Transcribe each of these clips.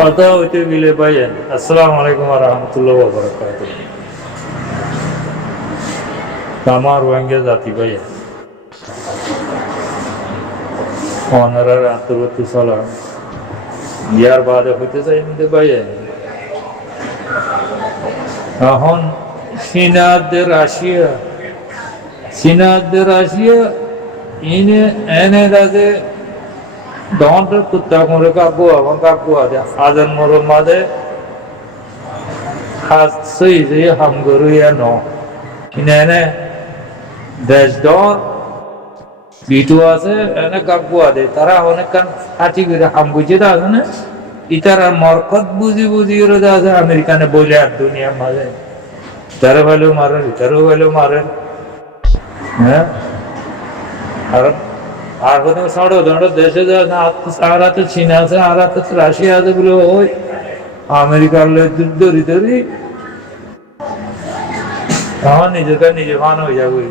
কথা হইতে গেলে ভাইয়েন আসসালামু আলাইকুম ওয়া রাহমাতুল্লাহি ওয়া বারাকাতুহু। আমার রোহিঙ্গা জাতি ভাইয়েন অনারার আন্তর্জাতিক সালাম ইয়ার বাদে হইতে চাই নিতে ভাইয়েন এখন চীনাদের রাশিয়া ইনে এনে রাজে দন্ড কুত্তা করে কাকু এবং কাকু আছে হাজার মরম মাঝে হাত সই যে হাম গরুয়া ন ইনে এনে দেশ দন বিটু আছে এনে কাকু আছে তারা অনেকক্ষণ হাঁচি করে হাম বুঝে আছে না ইতারা মরকত বুঝি বুঝি করে আছে আমেরিকানে বলে আর দুনিয়ার মাঝে ইতারও ভালো মারেন ইতারও ভালো মারেন হ্যাঁ আর কোথাও ষড় দেশে আর তো চীন আছে আর তো রাশিয়া আছে বলে ওই আমেরিকার দড়ি দড়ি আমার নিজেকে নিজে মান হয়ে যাবে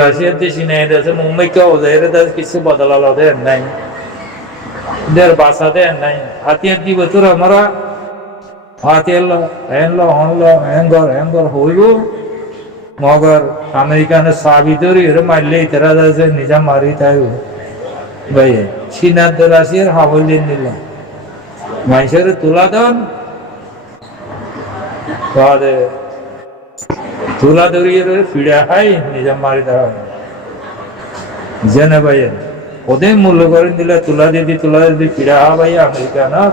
রাশিয়াতে চীনে আছে মুম্বাই কে ওদের কিছু বদলালো দেন নাই দের বাসা দেন নাই হাতিয়ার দি বছর আমরা হাতিয়ার হ্যানলো হনলো হ্যাঙ্গর হইব মগর আমেরিকানের সাবি ধরি এর মারলে ইতারা আছে নিজা মারি তাই ভাই চীনার রাশিয়ার হাবলি নিল মানুষের তুলা দেন তুলা ধরিয়ে ফিরে খাই নিজা মারি দেওয়া জেনে ভাই ওদের মূল্য করে দিলে তুলা যদি ফিরে হা ভাই আমেরিকানার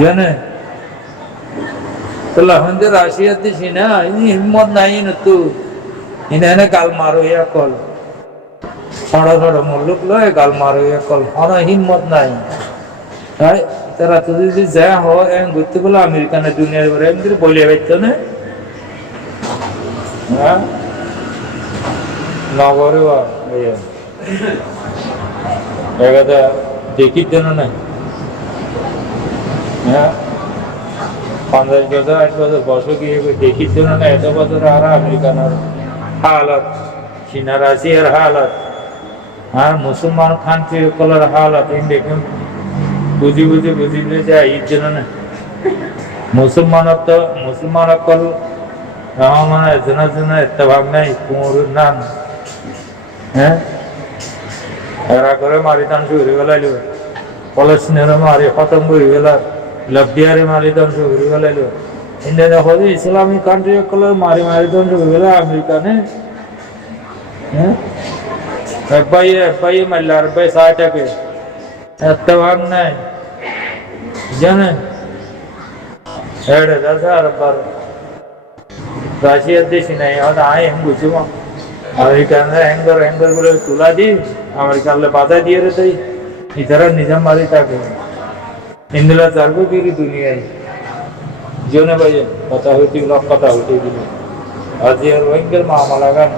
জেনে রাশিয়াতে চীনা হিম্মত নাই নতু ইনে গাল মারো কল ছড়া ছড়া মুল্লুক লয় গাল মারো কল অন হিম্মত নাই তাই তারা তো যদি যা হয় এম ঘুরতে বলে আমেরিকানের দুনিয়ার উপরে এমনি বলে পাইতো না নগরে এগাদা দেখির জন্য নাই হ্যাঁ 50 বছর 8 বছর বছর গিয়ে দেখির জন্য না এত বছর আর আমেরিকানের হালত চীনা রাশিয়ার হালত আর মুসলমান কান্ট্রি কলার হালত দেখুন বুঝিলে যায় এর জন্য না মুসলমান কল মানে জনা এতভাগ নাই কুমোর নাম হ্যাঁ এরা করে মারি দান শুরু গেল পলাশিনের মারি খতম করে গেল লব্ধিয়ারে মারি ধ্বংস করে গেল ইন্ডিয়া দেখো ইসলামিক কান্ট্রি কলার মারি ধ্বংস করে গেল আমেরিকানে হ্যাঁ একবাই মারল আর ভাই 60 টাকা এত ভাগ নাই জানেন রাশিয়ার দেশি নাই আয় বুঝব আমেরিকানরা হ্যাঙ্গর গুলো তুলা দি আমেরিকানরা বাধা দিয়ে রে তাই ইতারা নিজাম মারি থাকে ইন্দুলা চারবো কি দুনিয়ায় জনে বাজে কথা হইতে দিল আজ আর রোহিঙ্গার মামলা গান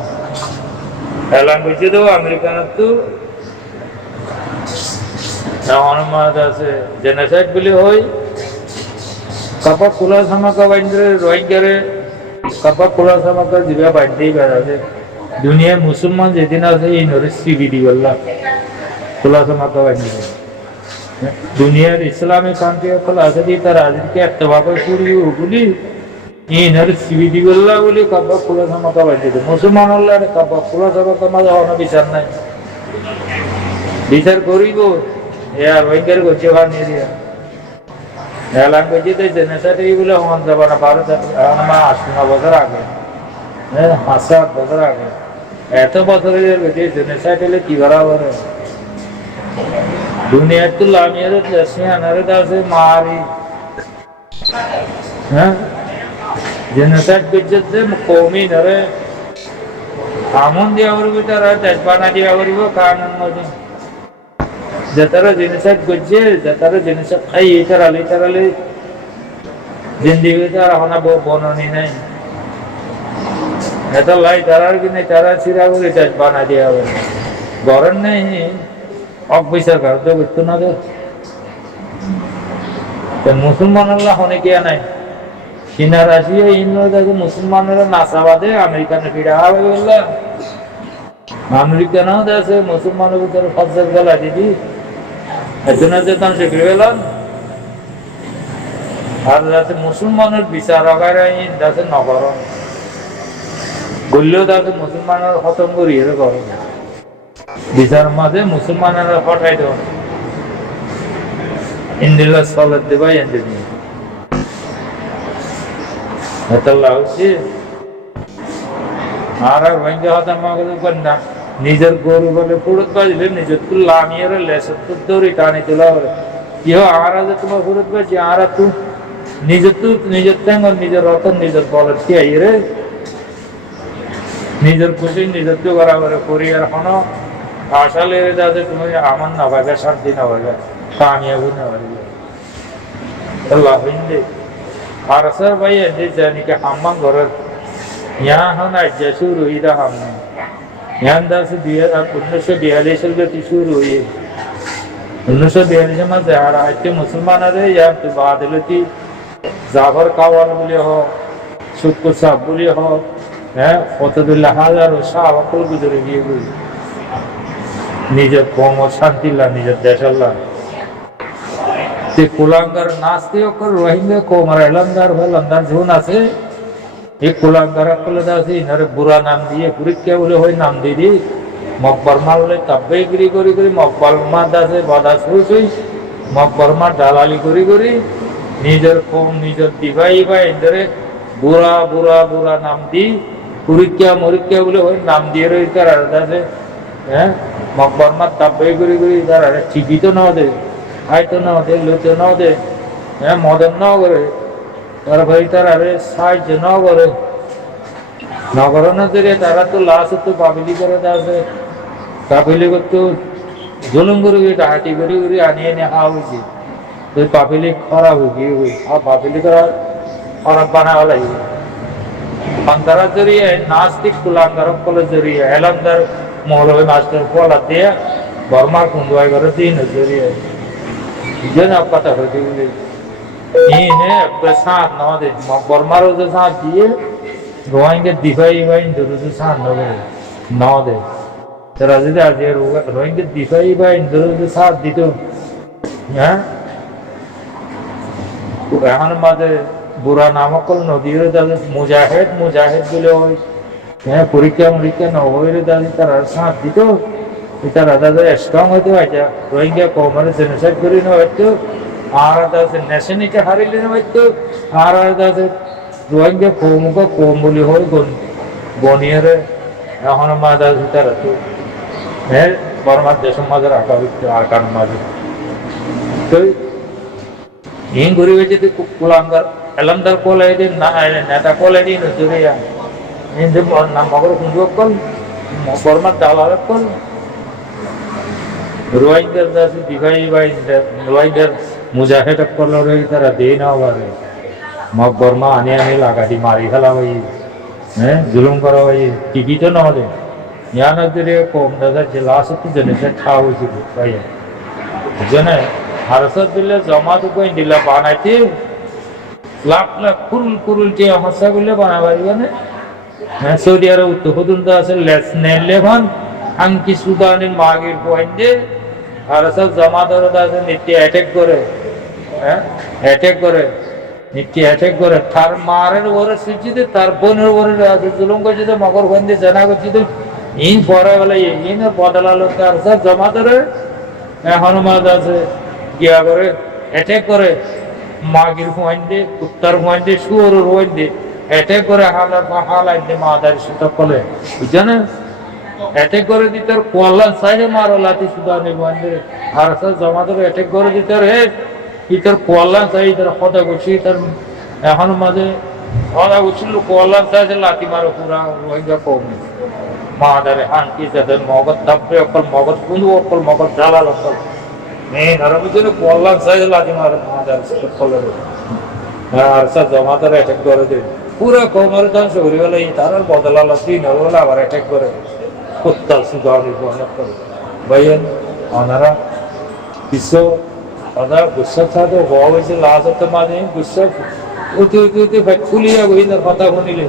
এলান বুঝে দেবো আমেরিকানের তো অনুমান আছে জেনোসাইড বলে হয় কাপা খোলা সামাকা বাইন্দ্রে রোহিঙ্গারে কাপা খোলা সামাকা দিবা বাইন্দেই বেড়াছে দুনিয়ায় মুসলমান যেদিন আছে এই নরে সিবিডি বললাম খোলা সামাকা বাইন্দ্রে দুনিয়ার ইসলামিক কান্ট্রি খোলা আছে দিয়ে তার আজকে একটা ভাবে পুরি ওগুলি এই নরে সিবিডি বললা বলে কাপা খোলা সামাকা বাইন্দ্রে মুসলমান হল্লা কাপা খোলা সামাকা মাঝে অন্য বিচার নাই বিচার করিব রোহিঙ্গার করছে নিয়ে দিয়া এলান করছে তো জেনেসাইড এইগুলো হন যাবে না 8-9 বছর আগে 7 বছর আগে এত বছরের জেনেসাইড হলে কি করা হবে দুনিয়ার তো লামিয়ার সিয়ানারে আছে মারি হ্যাঁ জেনেসাইড করছে কৌমি ধরে আমন দিয়া করব তারা তেজপানা দিয়া করব কানুন মধ্যে যারা জেনোসাইড করছে যারা জেনোসাইড খাই ইতারালে জিন্দিগি তার হনা বননি নাই এত লাই তারার কিনে তারা ছিড়া করে বানা দিয়া হবে গরম নেই অবিচার করতে করতো না তো মুসলমান আল্লাহ অনেকে নাই চীনা রাশিয়া ইন্দ্র মুসলমানেরা নাসাবাদে আমেরিকানে ফিরে হবে বললাম আমেরিকানও আছে মুসলমানের ভিতরে ফজর গলা দিদি এজন্য যে তান শিখে গেলাম আর যাতে মুসলমানের বিচার যাতে নগর বললেও তাকে মুসলমানের খতম করি এর কর বিচার মাঝে মুসলমানের হটাই দেব ইন্দিলা সলত দেবা ইন্দিনি এতলা হচ্ছে আর ভেঙ্গে হতাম না নিজের গরু বলে ফুরত বাজলে নিজের তুল লামিয়ে লেসত দৌড়ি টানি তোলা কি আর তোমার ফুরত বাজি আর তুই নিজের ট্যাঙ্গ নিজের রতন নিজের বলের খেয়ে রে নিজের খুশি নিজের তো বরাবর করি আর কোনো আশা লেগে যাচ্ছে তুমি আমার না পাবে শান্তি না পাবে কামিয়াবি না পাবে আল্লাহ হিন্দে আর স্যার ভাই এনে জানি কে হাম্মাম ঘরের ইয়া হন আজ শুরু ইদা হাম্মাম ইয়ান দাস 1942 সালে শুরু হয়ে 1942 में जहारा है मुसलमान है या तो बादलती जाफर कावाल बोले हो सुक्कु साहब बोले हो है फतदुल्लाह हाजार शाह वकुल गुजरे गए हुए निजर कौम और शांति ला निजर देश ला ते कुलांगर नास्ते होकर रोहिंग्या कौम रहलंदार भलंदार जो नासे एक कुलांगर अकल दासी नरे बुरा नाम दिए पूरी क्या बोले हो नाम दे दी মকবরমালে তবে গিরি করি করি মকবরমা দাসে বাধা শুরুই মকবরমা দালালি করি করি নিজের কম নিজের দিভাই ভাই এদের বুড়া বুড়া বুড়া নাম দি পরীক্ষা বলে ওই নাম দিয়ে রয়েছে আর দাসে হ্যাঁ মকবরমা তবে গিরি করি তার আরে ঠিকই তো না দে খাইতো না দে লুতে না দে হ্যাঁ মদন না করে তার ভাই তার আরে সাহায্য না করে নগরনা জেরে তারা তো লাশ তো পাবলি করে দাসে পাপিলি করতো জুলুম করে ডাহাটি করে আনিয়ে নিয়ে খাওয়া হয়েছে তো পাপিলি খারাপ হয়ে গিয়ে হই আর পাপিলি করা খারাপ বানাওয়া লাগবে অন্তরা জরিয়ে নাস্তিক কুলাঙ্গারক কলে জরিয়ে এলান্দার মৌলভী মাস্টার ফলা দিয়ে বর্মার কুন্দুয়াই করে দিন জরিয়ে যেন কথা হয়েছে বলে ইনে একবার সাথ না দে বর্মারও যে সাথ দিয়ে রোহিঙ্গা দিফাই ভাই ইন্দুরু সাথ না দে রাজিদা যে রোহিঙ্গা দিফাই বা ইন্দুরু সাথ দিত হ্যাঁ এখন মাঝে বুড়া নামকল নদীর দাদা মুজাহিদ বলে ওই হ্যাঁ পরীক্ষা না হইলে দাদি তারা সাথ দিত এটা দাদা স্ট্রং হইতে হয়তো রোহিঙ্গা কমের জেনোসাইড করে না হয়তো আর দাদা ন্যাশনালিটি হারিলে না হয়তো আর দাদা রোহিঙ্গা কম বলি হয় গনিয়ারে এখন মা দাদা তারা তো হ্যাঁ বর্মার দেশের মাঝে রাখা হচ্ছে আর কার মাঝে তো হিং ঘুরে গেছে কুলাঙ্গার এলান্দার কলাই দিন না নেতা কলাই দিন জুড়িয়া হিন্দু নাম মগর কুঞ্জু কল বর্মার দালাল কল রোহিঙ্গার দাসি দিভাই ভাই রোহিঙ্গার মুজাহিদ কল রয়ে তারা দে না পারে মগ বর্মা আনে লাগাটি মারি ফেলা ভাই হ্যাঁ জুলুম করা ভাই টিকি তো না দে ইয়ানদের কম দাদা জেলা সত্যি জেনেছে খাওয়া হয়েছিল ভাই জেনে ভারত দিলে জমাত কই দিলা বানাইতে লাখ লাখ কুরুল টিয়া হাসা বলে বানাবার মানে হ্যাঁ সৌদি আরব তো হদুন তো আছে লেভান আংকি সুদানের মাগের পয়েন্টে ভারত জমাত আছে নিত্য অ্যাটাক করে হ্যাঁ অ্যাটাক করে তার মারের ওরে সিজিতে তার বোনের ওরে জুলুম করছে তো মগর বন্ধে জানা করছে তো ইন পরে বলে ইন বদলালো তার সব জমা ধরে হনুমান আছে গিয়া করে অ্যাটাক করে মাগির পয়েন্টে উত্তর পয়েন্টে সুরের পয়েন্টে অ্যাটাক করে হালাই দিয়ে মাদার সুতা কলে বুঝছেন অ্যাটাক করে দিতে কল্যাণ সাইডে মারো লাতি সুদানি পয়েন্টে আর সব জমা ধরে অ্যাটাক করে দিতে হে ইতার কল্যাণ সাইড কথা বলছি তার এখন মাঝে কথা বলছিল কল্যাণ সাইডে লাতি মারো পুরা রোহিঙ্গা কমে মাদারে হানকি যাদের মগজ তাপে মগজ কুন্দু মগজ জ্বালাল মেয়ে ধর্ম জন্য কল্যাণ সাইডে লাতি মারো মাদার কলে আর সব জমা ধরে অ্যাটাক করে দেয় পুরা কমের ধ্বংস করে গেলে তার বদলালো 3 হলে আবার অ্যাটাক করে কুত্তা সুদানি অনেক করে ভাইয়েন ওনারা বিশ্ব ওনারা গুসা ছাড়ো হওয়া হয়েছে লাশ হতে মানে গুসা উঠে খুলিয়া বহিনের কথা শুনিলে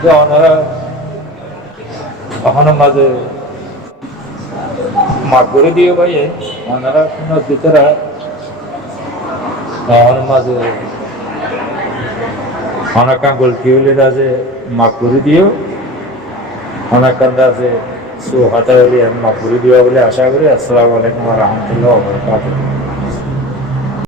যে ওনারা কখনো মাঝে মাফ করে দিও ভাই ওনারা কোনো ভিতরে কখনো মাঝে অনেক গলতি হলে আছে মাফ করে দিও অনেক কান্দা আছে সো হঠাৎ মাফ করে দিও বলে আশা করি। আসসালামু আলাইকুম ওয়া রাহমাতুল্লাহি ওয়া বারাকাতুহু।